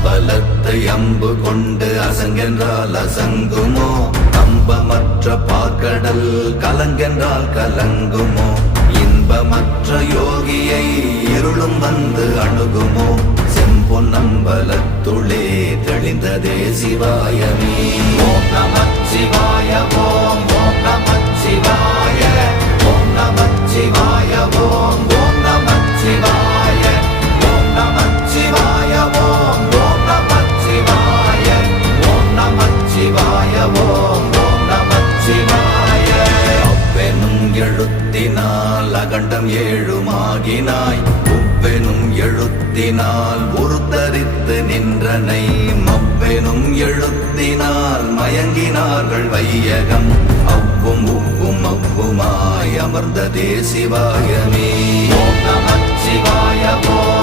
அம்பலத்தை அம்பு கொண்டு அசங்கென்றால் அசங்குமோ கம்பமற்ற பார்க்கடல் கலங்கென்றால் கலங்குமோ இன்பமற்ற யோகியை இருளும் வந்து அணுகுமோ செம்பொன்னம்பலத்துளே தெளிந்ததே சிவாயமே ஓம் நமச்சிவாய ஓம் ஓம் நமச்சிவாய ஓம் நமச்சிவாய ஓம் ஓம் நமச்சிவாய ஓம் நமச்சிவாய ஓம் ஓம் நமச்சிவாய ஓம் நமச்சிவாய ஓம் ஓம் நமச்சிவாய அவ்வெனும் எழுத்தினால் அகண்டம் ஏழுமாகினாய் உவ்வெனும் எழுத்தினால் உருத்தரித்து நின்றனை மவ்வெனும் எழுத்தினால் மயங்கினார்கள் வையகம் அவ்வும் உவ்வும் அவ்வுமாய் அமர்ந்ததே சிவாயமே ஓம் நமச்சிவாய ஓம்